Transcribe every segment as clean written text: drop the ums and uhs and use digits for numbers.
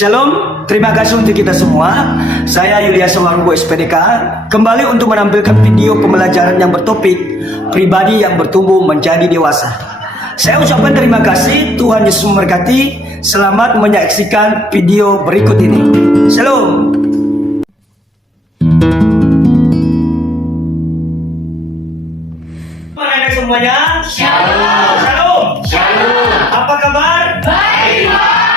Shalom, terima kasih untuk kita semua. Saya Yuliasa Warubo SPDK kembali untuk menampilkan video pembelajaran yang bertopik pribadi yang bertumbuh menjadi dewasa. Saya ucapkan terima kasih, Tuhan Yesus memberkati. Selamat menyaksikan video berikut ini. Shalom. Anak semuanya, Shalom. Shalom. Shalom. Apa kabar? Baik, Pak.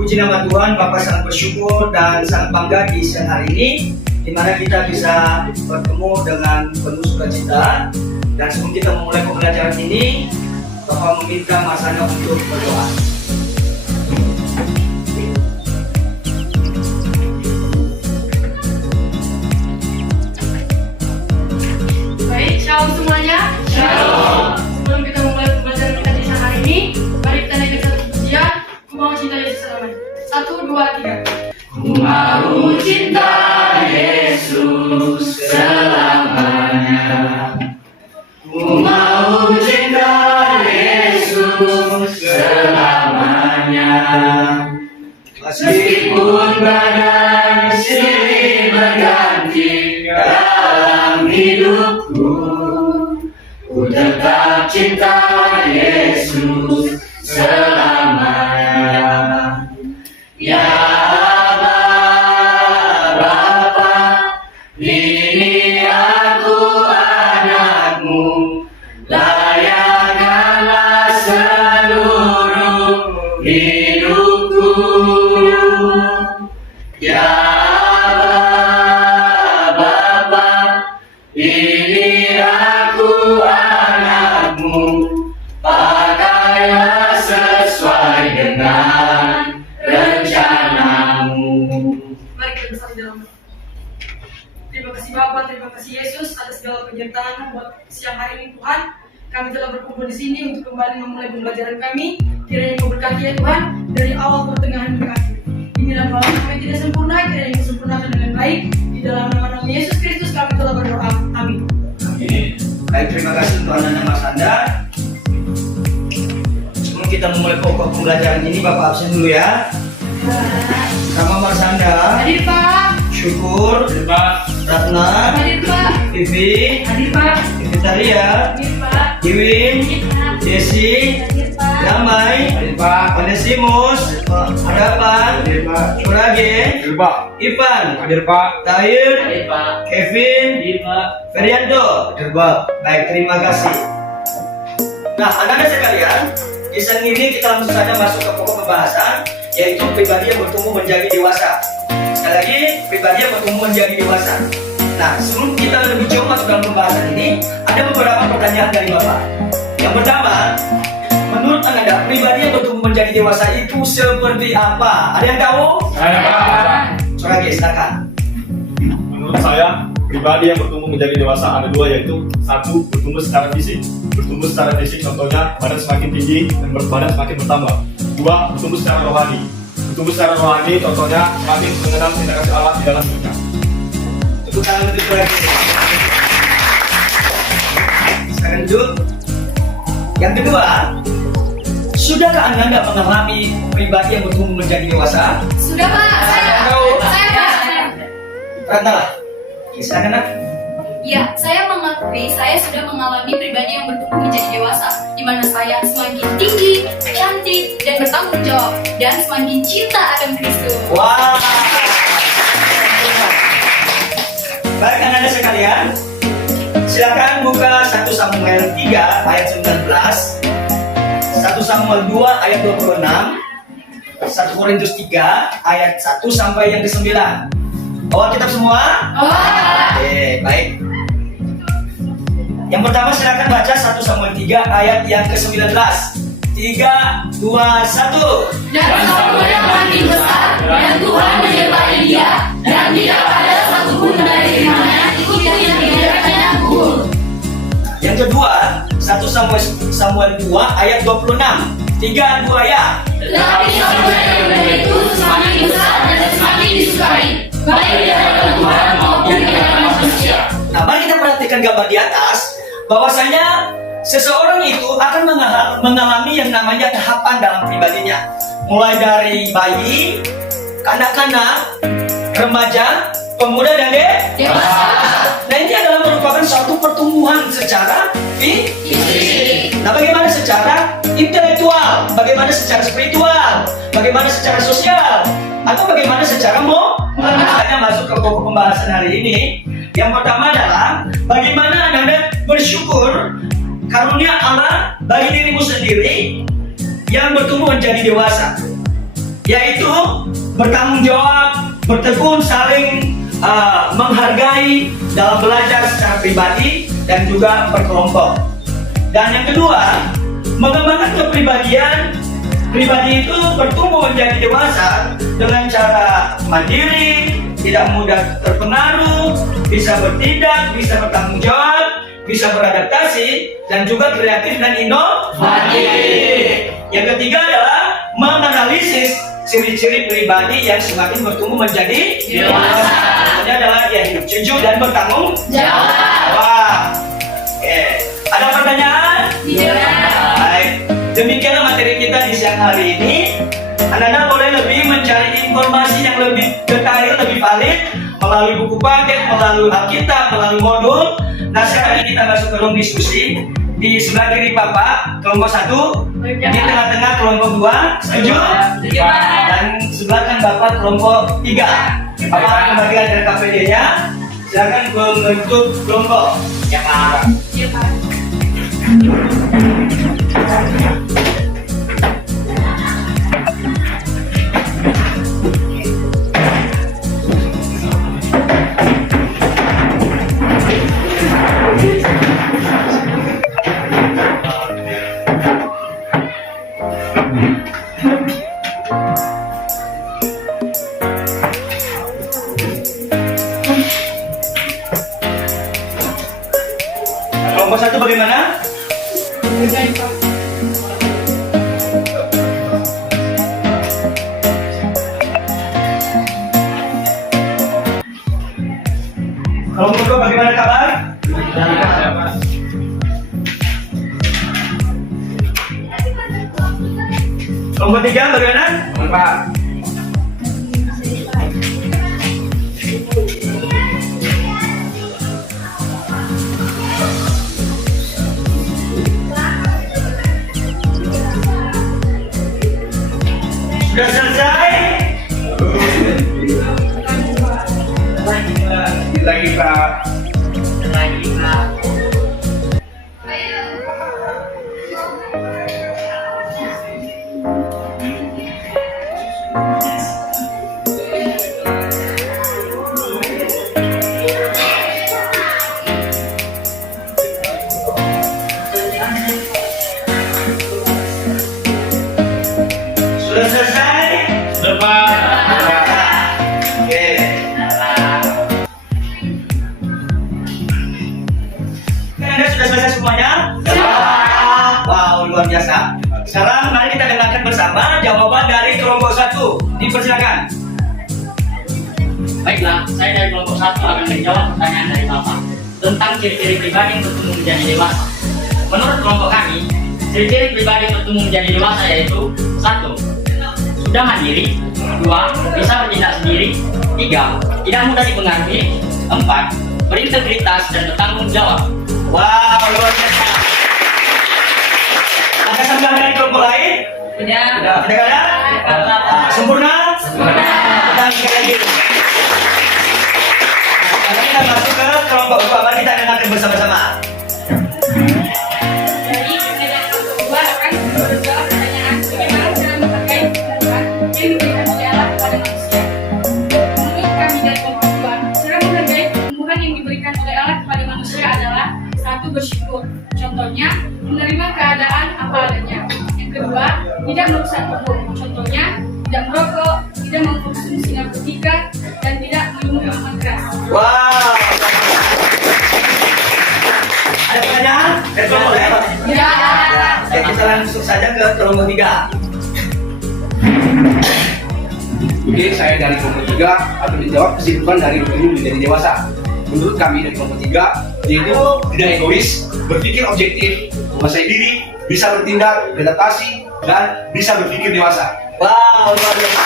Puji nama Tuhan, Bapak sangat bersyukur dan sangat bangga di siang hari ini, di mana kita bisa bertemu dengan penuh sukacita. Dan sebelum kita memulai pembelajaran ini, Bapak meminta Mas Anda untuk berdoa. Baik, shalom semuanya. Shalom. Sebelum kita memulai pembelajaran kita di siang hari ini, mari kita naikkan satu pujian. Ku mau cinta Yesus selamanya. 1, 2, 3. Ku mau cinta Yesus selamanya. Ku mau cinta Yesus selamanya. Meskipun badai silih berganti dalam hidupku, ku tetap cinta Yesus selamanya. Ya Bapa, ini aku anakmu, layakkanlah seluruh hidupku. Ya Bapa, ini aku anakmu, pakailah sesuai dengan rencanamu. Mari kita bersama di dalam doa. Terima kasih Bapak, terima kasih Yesus atas segala penyertaan buat siang hari ini Tuhan. Kami telah berkumpul di sini untuk kembali memulai pembelajaran kami. Kiranya memberkati ya Tuhan dari awal pertengahan hingga akhir. Inilah doa kami tidak sempurna, kiranya disempurnakan dengan baik. Di dalam nama Yesus Kristus kami telah berdoa. Amin. Amin. Baik, terima kasih untuk anak-anak Mas Anda. Sebelum kita memulai pokok pembelajaran ini, Bapak absen dulu ya. Sama Mas Anda, Hadir Pak. Syukur, Pak, Ratna, Hadir Pak. Vivi, Hadir Pak. Invitaria, Hadir Pak. Iwin, Hadir Pak. Desi, Hadir Pak. Damai, Pak, Onesimus, Harapan, Pak, Surage, Pak, Ivan, Pak, Tahir, Pak, Kevin, Pak, Ferianto. Baik, terima kasih. Nah, anak-anak sekalian, di saat ini kita langsung saja masuk ke pokok pembahasan, yaitu pribadi yang bertumbuh menjadi dewasa. Sekali lagi, pribadi yang bertumbuh menjadi dewasa. Nah, sebelum kita lebih jauh masuk dalam pembahasan ini, ada beberapa pertanyaan dari Bapak. Yang pertama, menurut Anda, pribadi yang bertumbuh menjadi dewasa itu seperti apa? Ada yang tahu? Saya Pak. Surage, silakan. Menurut saya, pribadi yang bertumbuh menjadi dewasa ada dua, yaitu satu, bertumbuh secara fisik. Bertumbuh secara fisik contohnya badan semakin tinggi dan berat badan semakin bertambah. Dua, bertumbuh secara rohani. Bertumbuh secara rohani contohnya semakin mengenal cinta kasih Allah di dalam hidupnya. Tepuk tangan untuk Surage. Sekarang lanjut. Yang kedua, sudahkah Anda mengalami pribadi yang bertumbuh menjadi dewasa? Sudah Pak. Saya Pak. Ratna, silakan Nak. Ya, saya mengakui saya sudah mengalami pribadi yang bertumbuh menjadi dewasa, di mana saya semakin tinggi, cantik, dan bertanggung jawab, dan semakin cinta akan Kristus. Wah. Baik anak-anak sekalian, silakan buka 1 Samuel 3 ayat 19, 1 Samuel 2 ayat 26, 1 Korintus 3 ayat 1 sampai yang ke-9. Bawa kitab semua? Oke, baik. Yang pertama silakan baca 1 Samuel 3 ayat yang ke-19. 3, 2, 1. Dan Samuel yang makin besar, dan Tuhan menyertai dia, dan tidak ada satupun dari imannya ikut yang dibiarkannya gugur. Yang kedua, 1 Samuel 2 ayat 26. 3, 2 ya. Tetapi Samuel yang muda itu semakin besar dan semakin disukai, baik di hadapan Tuhan maupun di hadapan manusia. Nah, mari kita perhatikan gambar di atas, bahwasanya seseorang itu akan mengalami yang namanya tahapan dalam pribadinya. Mulai dari bayi, kanak-kanak, remaja, pemuda dan Dewasa. Nah ini adalah merupakan suatu pertumbuhan secara fisik. Nah bagaimana secara intelektual, bagaimana secara spiritual, bagaimana secara sosial, atau bagaimana secara Makanya masuk ke pokok pembahasan hari ini. Yang pertama adalah bagaimana Anda bersyukur karunia Allah bagi dirimu sendiri yang bertumbuh menjadi dewasa, yaitu bertanggung jawab, bertekun, saling menghargai dalam belajar secara pribadi dan juga berkelompok. Dan yang kedua, mengembangkan kepribadian. Pribadi itu bertumbuh menjadi dewasa dengan cara mandiri, tidak mudah terpengaruh, bisa bertindak, bisa bertanggung jawab, bisa beradaptasi, dan juga kreatif dan inovatif. Yang ketiga adalah menganalisis ciri-ciri pribadi yang semakin bertumbuh menjadi dewasa. Ini adalah dia hidup jujur dan bertanggung jawab. Oke, ada pertanyaan? Baik, demikianlah materi kita di siang hari ini. Anda boleh lebih mencari informasi yang lebih detail, lebih valid melalui buku paket, melalui Alkitab, melalui modul. Nah sekarang ini kita masuk ke ruang diskusi. Di sebelah kiri Bapak, kelompok 1. Di tengah-tengah kelompok 2. Setuju? Dan sebelah kan Bapak kelompok 3. Bapak kembalikan dari KPD-nya. Silakan membentuk kelompok. Ya Pak. Kelompok 1 bagaimana? Kelompok 2 bagaimana kabar? Kelompok 3 bagaimana? Pak. Sudah selesai? Lagi Pak. Sudah selesai? Sudah Pak. Oke. Anda sudah selesai semuanya? Wow, luar biasa. Sekarang mari kita dengarkan bersama jawaban dari kelompok 1. Dipersilakan. Baiklah, saya dari kelompok 1 akan menjawab pertanyaan dari Bapak tentang ciri-ciri pribadi yang bertumbuh menjadi dewasa. Menurut kelompok kami, ciri-ciri pribadi yang bertumbuh menjadi dewasa yaitu 1. Sudah mandiri. 2. Bisa bertindak sendiri. 3. Tidak mudah dipengaruhi. 4. Berintegritas dan bertanggung jawab. Wow, luar biasa. Ada sambutan dari kelompok lain? Tidak. Tidak ada? Sempurna? Kita sekali lagi. Sekarang kita masuk ke kelompok 2. Mari kita dengarkan bersama-sama. Jadi pertanyaan kelompok 2 akan menjawab pertanyaan bagaimana cara memakai Tuhan yang diberikan oleh Allah kepada manusia. Menurut kami dari kelompok 2, cara menghargai tumbuhan yang diberikan oleh Allah kepada manusia adalah 1. Bersyukur. Contohnya, menerima keadaan apa adanya. Yang kedua, tidak merusak tubuh. Contohnya, tidak merokok, tidak mengkonsumsi narkotika, dan tidak minum minuman keras. Wow. Ada pertanyaan dari kelompok lain? Ya. Oke, kita langsung saja ke kelompok 3. Oke, saya dari kelompok 3 akan menjawab kesimpulan dari bertumbuh menjadi dewasa. Menurut kami dari kelompok 3, yaitu tidak egois, berpikir objektif, menguasai diri, bisa bertindak, beradaptasi, dan bisa berpikir dewasa. Wow, luar biasa.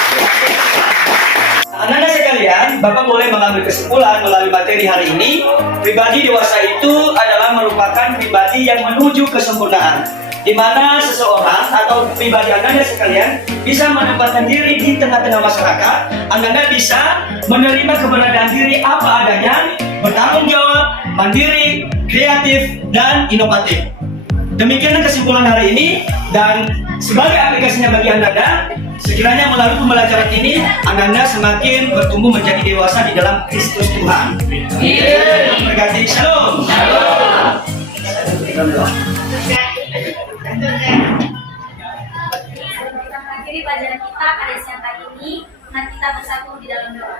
Anak-anak sekalian, Bapak boleh mengambil kesimpulan melalui materi hari ini. Pribadi dewasa itu adalah merupakan pribadi yang menuju kesempurnaan, di mana seseorang atau pribadi anak-anak sekalian bisa menempatkan diri di tengah-tengah masyarakat. Anak-anak bisa menerima keberadaan diri apa adanya, bertanggung jawab, mandiri, kreatif, dan inovatif. Demikian kesimpulan hari ini, dan sebagai aplikasinya bagi Anda, sekiranya melalui pembelajaran ini, Anda semakin bertumbuh menjadi dewasa di dalam Kristus Tuhan. Berkati, shalom. Kita mengakhiri pelajaran kita pada siang hari ini. Mari kita bersatu di dalam doa.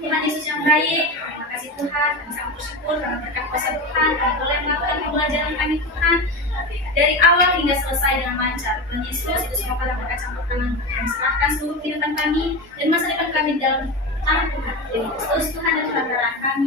Tuhan Yesus yang baik, terima kasih Tuhan, kami sangat bersyukur karena berkat kuasa Tuhan, kami boleh melakukan pembelajaran kami Tuhan dari awal hingga selesai dengan lancar. Tuhan Yesus, itu semua pada berkat campur tangan, kami serahkan seluruh kehidupan kami dan masa depan kami dalam tangan Tuhan. Terus Tuhan dan Tuhan kami,